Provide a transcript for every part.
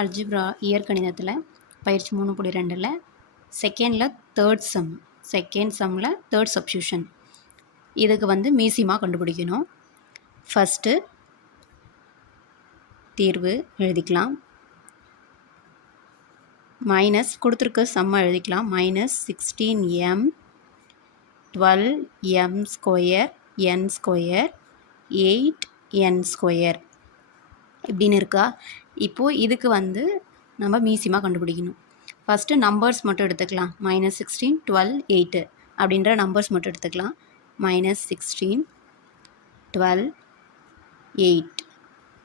Algebra இயற்கணிதத்தில் பயிற்சி 3.2ல் செகண்டில் second சம்மில் தேர்ட் சப்ஸ்டியூஷன். இதுக்கு வந்து மீசிமா கண்டுபிடிக்கணும். ஃபஸ்ட்டு தீர்வு எழுதிக்கலாம். மைனஸ் கொடுத்துருக்க சம்மை எழுதிக்கலாம். -16m 12m square n square 8n square இப்படின்னு இருக்கா. இப்போது இதுக்கு வந்து நம்ம மீசிமா கண்டுபிடிக்கணும். ஃபஸ்ட்டு நம்பர்ஸ் மட்டும் எடுத்துக்கலாம். -16 12 8 அப்படின்ற நம்பர்ஸ் மட்டும் எடுத்துக்கலாம். -16 12 8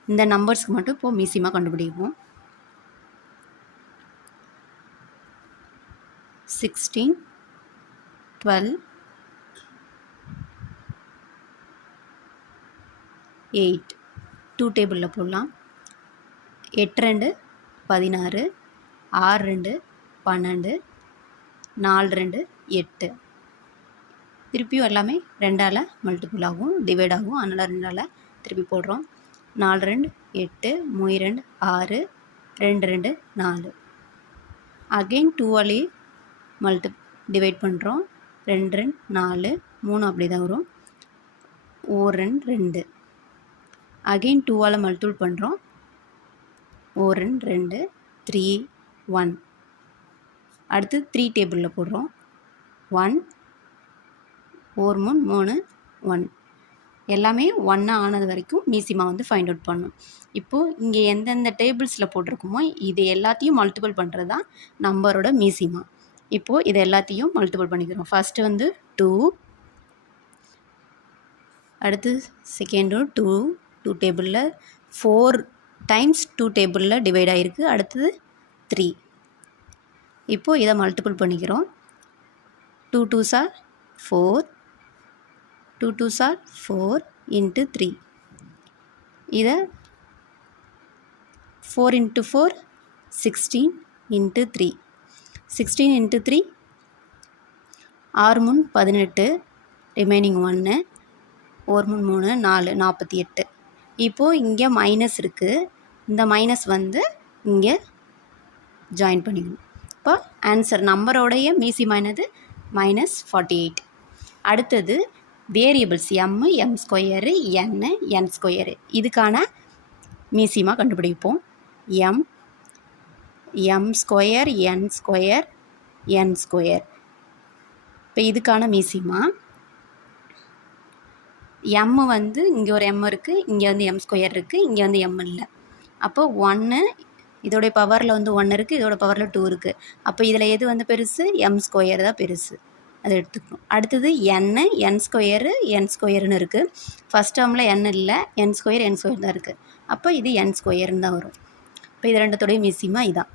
இந்த நம்பர்ஸ்க்கு மட்டும் இப்போது மீசிமா கண்டுபிடிப்போம். 16 12 8 2 டேபிளில் போடலாம். 8 2 16 6 2 12 4 2 8 திருப்பியும் எல்லாமே 2ஆல் மல்டிபிள் ஆகும், டிவைட் ஆகும். அதனால் 2ஆல் திருப்பி போடுறோம். 4 2 8 3 2 6 2 2 4 அகெயின் 2ஆலே டிவைட் பண்ணுறோம். 2 2 4 3 அப்படி தான் வரும். 1 2 2 அகெயின் 2ஆல் மல்டிபிள் பண்ணுறோம். 1 2 3 1 அடுத்து 3 டேபிளில் போடுறோம். 1 4 3 1 எல்லாமே 1 ஆனது வரைக்கும் மீசிமா வந்து ஃபைண்ட் அவுட் பண்ணணும். இப்போது இங்கே எந்தெந்த டேபிள்ஸில் போட்டிருக்குமோ இது எல்லாத்தையும் மல்டிபிள் பண்ணுறது தான் நம்பரோட மீசிமா. இப்போது இது எல்லாத்தையும் மல்டிபிள் பண்ணிக்கிறோம். ஃபஸ்ட்டு வந்து 2, அடுத்து செகண்டும் 2 டேபிளில் 4 டைம்ஸ் 2 டேபிளில் டிவைட் ஆகிருக்கு. அடுத்தது 3. இப்போது இதை மல்டிபிள் பண்ணிக்கிறோம். 2 2s are 4, 2 2s are 4 into 3. இதை 4 into 4 16 into 3 16 into 3 6 3 18 ரிமைனிங் 1 1 3 4 48. இப்போது இங்கே மைனஸ் இருக்குது. இந்த மைனஸ் வந்து இங்கே ஜாயின் பண்ணிக்கணும். இப்போ ஆன்சர் நம்பரோடைய மீசிமானது -48. அடுத்தது variables m square n square இதுக்கான மீசிமா கண்டுபிடிப்போம். m square n square n square. இப்போ இதுக்கான மீசிமா m வந்து இங்கே ஒரு m இருக்குது, இங்கே வந்து m ஸ்கொயர் இருக்குது, இங்கே வந்து m இல்லை. அப்போ 1 இதோடைய பவரில் வந்து 1 இருக்குது, இதோட பவரில் 2 இருக்குது. அப்போ இதில் எது வந்து பெருசு? m ஸ்கொயர் தான் பெருசு, அதை எடுத்துக்கணும். அடுத்தது n ஸ்கொயரு n ஸ்கொயர்னு இருக்குது. ஃபஸ்ட் டேர்மில் n இல்லை, n ஸ்கொயர் தான் இருக்குது. அப்போ இது n ஸ்கொயர்னு தான் வரும். இப்போ இது ரெண்டுத்தோடைய மீசிமா இதான்.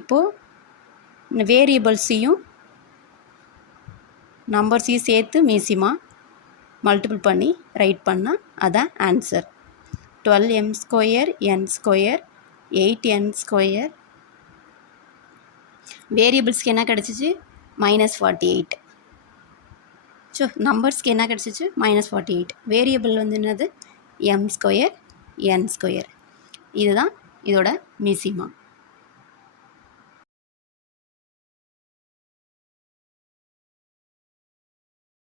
இப்போது வேரியபிள்ஸையும் நம்பர்ஸையும் சேர்த்து மீசிமா மல்டிபிள் பண்ணி ரைட் பண்ணால் அதான் answer. 12m square n square 8n square. வேரியபிள்ஸ்க்கு என்ன கிடச்சிச்சு? -48. ஸோ நம்பர்ஸ்க்கு என்ன கிடச்சிச்சு? -48. வேரியபிள் வந்து என்னது? m square n square. இதுதான் இதோட மீசிமா.